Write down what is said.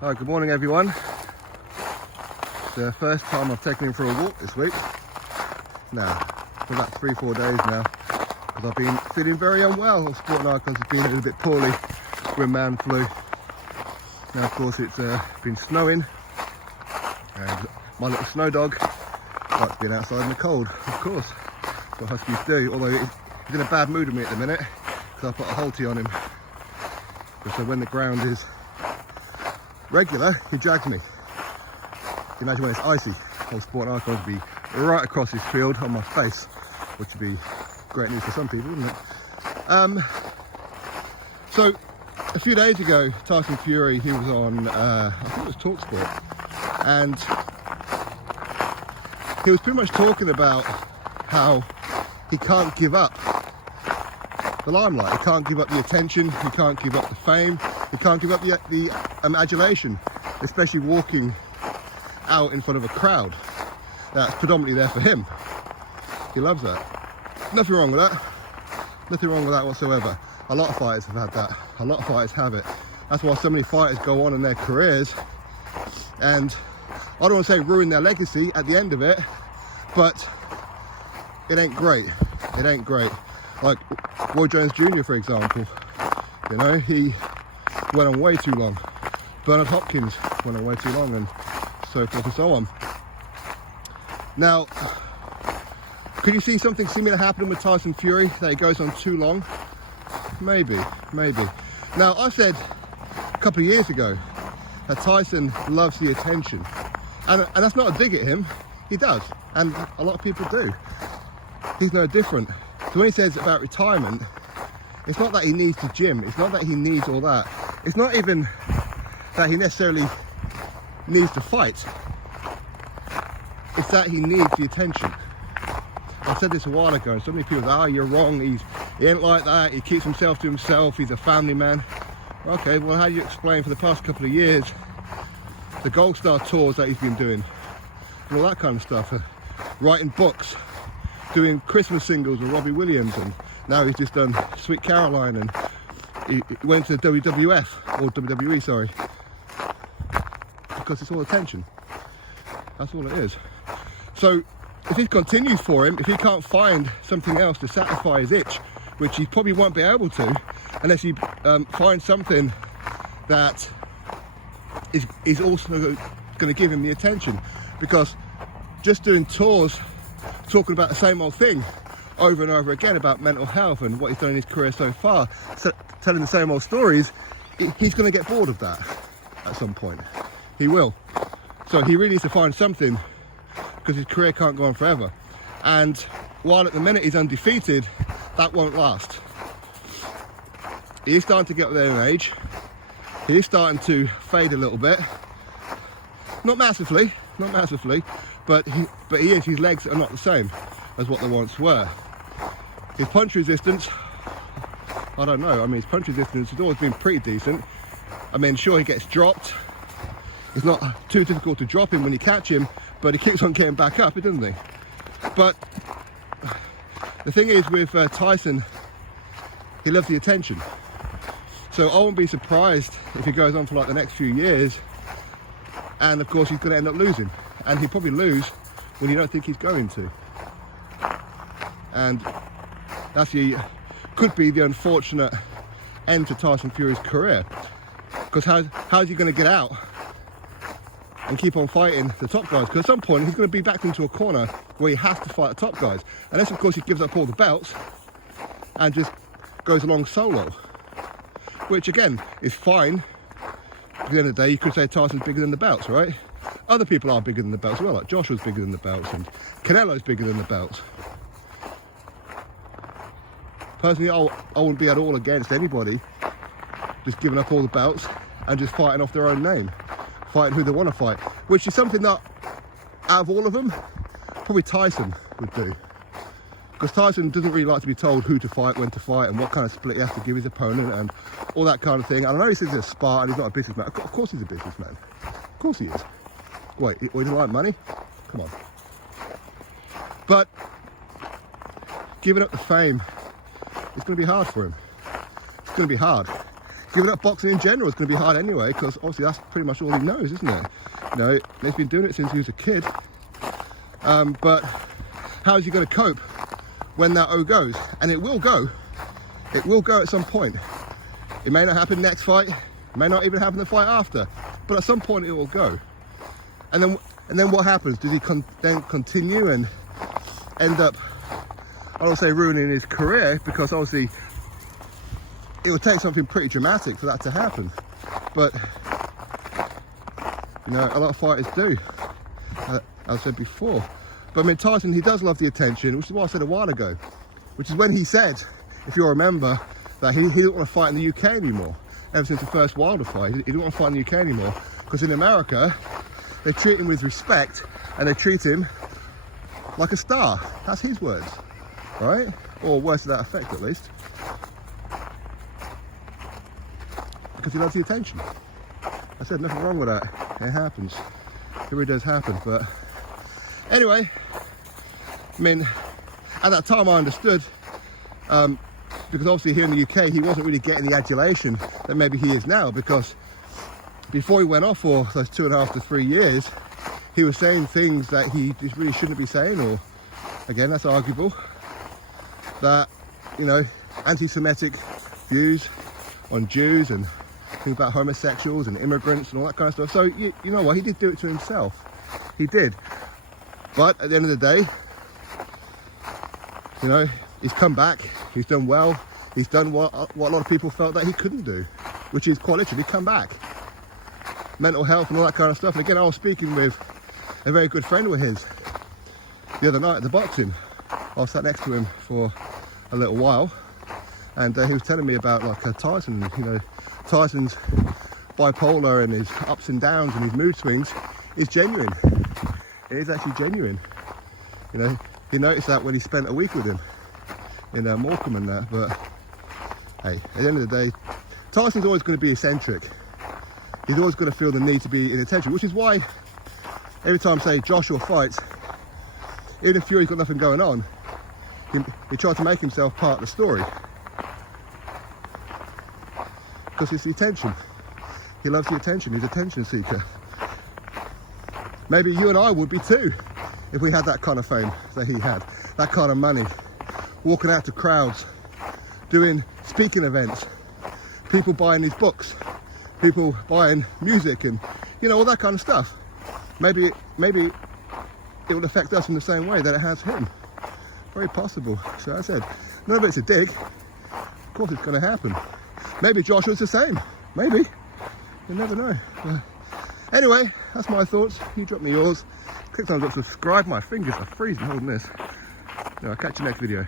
Hi, good morning everyone. It's the first time I've taken him for a walk this week. Now, for about 3-4 days now, because I've been feeling very unwell. Sport Icons has been a little bit poorly with man flu. Now of course it's been snowing, and my little snow dog likes being outside in the cold, of course. That's what huskies do, although he's in a bad mood with me at the minute, because I've put a halty on him. So when the ground is regular, he drags me. You imagine when it's icy, old Sport Icons would be right across his field on my face, which would be great news for some people, wouldn't it? So a few days ago, Tyson Fury, he was on, I think it was TalkSport, and he was pretty much talking about how he can't give up the limelight, he can't give up the attention, he can't give up the fame, he can't give up the adulation, especially walking out in front of a crowd that's predominantly there for him. He loves that. Nothing wrong with that. Nothing wrong with that whatsoever. A lot of fighters have had that. A lot of fighters have it. That's why so many fighters go on in their careers, and I don't want to say ruin their legacy at the end of it, but it ain't great. It ain't great. Like Roy Jones Jr., for example, you know, he went on way too long. Bernard Hopkins went on way too long, and so forth and so on. Now, could you see something similar happening with Tyson Fury, that he goes on too long? Maybe. Now, I said a couple of years ago that Tyson loves the attention, and that's not a dig at him. He does, and a lot of people do. He's no different. So when he says about retirement, it's not that he needs the gym, it's not that he needs all that, it's not even that he necessarily needs to fight, it's that he needs the attention. I said this a while ago, and so many people say, you're wrong, he ain't like that, he keeps himself to himself, he's a family man. Okay, well, how do you explain for the past couple of years the Gold Star tours that he's been doing and all that kind of stuff, writing books, doing Christmas singles with Robbie Williams, and now he's just done Sweet Caroline, and he went to WWF, or WWE, sorry, because it's all attention. That's all it is. So if it continues for him, if he can't find something else to satisfy his itch, which he probably won't be able to unless he finds something that is also going to give him the attention, because just doing tours talking about the same old thing over and over again about mental health and what he's done in his career so far, telling the same old stories, he's going to get bored of that at some point. He will. So he really needs to find something, because his career can't go on forever. And while at the minute he's undefeated, that won't last. He is starting to get up there in age. He is starting to fade a little bit. Not massively, but he is. His legs are not the same as what they once were. His punch resistance, I don't know. I mean, his punch resistance has always been pretty decent. I mean, sure, he gets dropped. It's not too difficult to drop him when you catch him, but he keeps on getting back up, doesn't he? But the thing is with Tyson, he loves the attention. So I won't be surprised if he goes on for like the next few years, and of course he's going to end up losing. And he'll probably lose when you don't think he's going to. And that's could be the unfortunate end to Tyson Fury's career. Because how's he going to get out and keep on fighting the top guys? Because at some point he's going to be backed into a corner where he has to fight the top guys. Unless of course he gives up all the belts and just goes along solo. Which again is fine. At the end of the day, you could say Tyson's bigger than the belts, right? Other people are bigger than the belts as well, like Joshua's bigger than the belts, and Canelo's bigger than the belts. Personally, I wouldn't be at all against anybody just giving up all the belts and just fighting off their own name, fighting who they want to fight, which is something that, out of all of them, probably Tyson would do. Because Tyson doesn't really like to be told who to fight, when to fight, and what kind of split he has to give his opponent, and all that kind of thing. And I know he says he's a Spartan, he's not a businessman. Of course he's a businessman. Of course he is. Wait, he doesn't like money? Come on. But giving up the fame, it's going to be hard for him. It's going to be hard. giving up boxing in general is going to be hard anyway, because obviously that's pretty much all he knows, isn't it? You know, he's been doing it since he was a kid. But how is he going to cope when that O goes? And it will go. It will go at some point. It may not happen next fight. It may not even happen the fight after. But at some point it will go. And then what happens? Does he then continue and end up, I don't say ruining his career, because obviously it would take something pretty dramatic for that to happen. But, you know, a lot of fighters do, as I said before. But I mean, Tyson, he does love the attention, which is what I said a while ago, which is when he said, if you'll remember, that he didn't want to fight in the UK anymore. Ever since the first Wilder fight, he didn't want to fight in the UK anymore, because in America, they treat him with respect, and they treat him like a star. That's his words, right? Or words to that effect, at least. Because he loves the attention. I said nothing wrong with that. It happens. It really does happen. But anyway, I mean, at that time I understood, because obviously here in the UK he wasn't really getting the adulation that maybe he is now, because before he went off for those 2.5 to 3 years, he was saying things that he just really shouldn't be saying, or again, that's arguable, that, you know, anti-Semitic views on Jews and things about homosexuals and immigrants and all that kind of stuff. So you know what, he did do it to himself. He did. But at the end of the day, you know, he's come back, he's done well, he's done what a lot of people felt that he couldn't do, which is quite literally come back. Mental health and all that kind of stuff. And again, I was speaking with a very good friend of his the other night at the boxing. I was sat next to him for a little while, and he was telling me about like Tyson, you know, Tyson's bipolar and his ups and downs and his mood swings is genuine. It is actually genuine. You know, he noticed that when he spent a week with him in Morecambe and that. But hey, at the end of the day, Tyson's always going to be eccentric. He's always going to feel the need to be in attention, which is why every time, say, Joshua fights, even if Fury's got nothing going on, he tries to make himself part of the story. Because it's the attention. He loves the attention. He's an attention seeker. Maybe you and I would be too, if we had that kind of fame that he had, that kind of money, walking out to crowds, doing speaking events, people buying his books, people buying music, and you know, all that kind of stuff. Maybe it would affect us in the same way that it has him. Very possible. So I said, none of it's a dig. Of course it's going to happen. Maybe Joshua's the same. Maybe. You never know. Anyway, that's my thoughts. You drop me yours. Click thumbs up, subscribe. My fingers are freezing holding this. I'll catch you next video.